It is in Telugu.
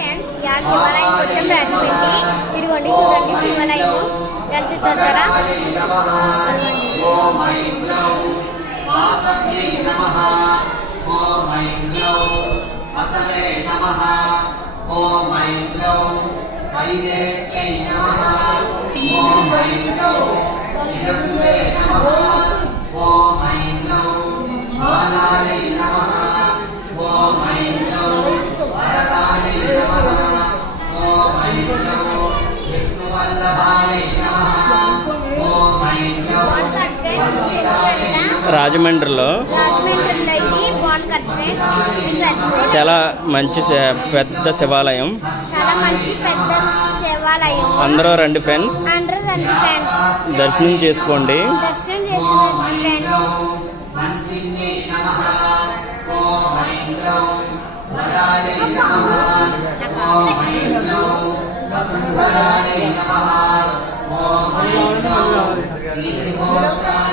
ఫ్రెండ్స్ యా శివాలయం కొంచెం రాజమండ్రి ఇదిగోండి చూడండి శివాలయం కలిసిద్దాం కదా ఓం ఓం ఓం ఓం రాజమండ్రిలో చాలా మంచి పెద్ద శివాలయం. అందరూ రండి ఫ్రెండ్స్. దర్శనం చేసుకోండి. ఓం Signum